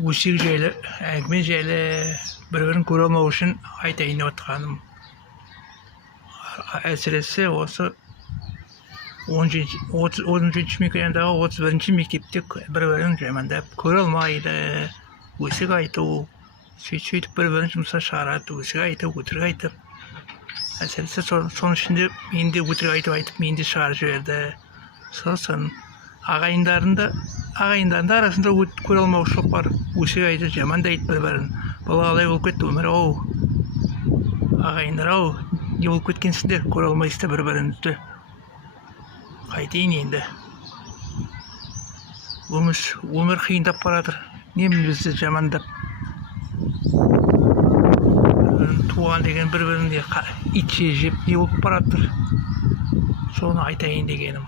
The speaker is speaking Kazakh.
өсек жайлы, әңгіме жайлы бір-бірін көре алмау үшін айтайын деп отқаным. Әсіресе осы 10-ші мекендағы 31-ші мектепте бір-бірін жамандап көре алмайды. Өсек айту, сөйтіп бір-бірін жұмса шығарады, өсек айтып, өтірік айтып. Әсіресе соның ішінде мен де өтірік айтып, мен де шығарып жіберді. Сосын ағайындарында арасында көре алмаушылық бар. Өсек айтып, жамандайды бір-бірін. Бұл қалай болып кетті өмір-ау. Ағайындар-ау, не болып кеткенсіздер, көре алмайсыздар бір-біріңізді. Қайтейін енді. Өмір қиындап баратыр. Немен бізді жамандап. Туған деген бір-бірінде итше жеп не болып баратыр. Соны айтайын дегенім.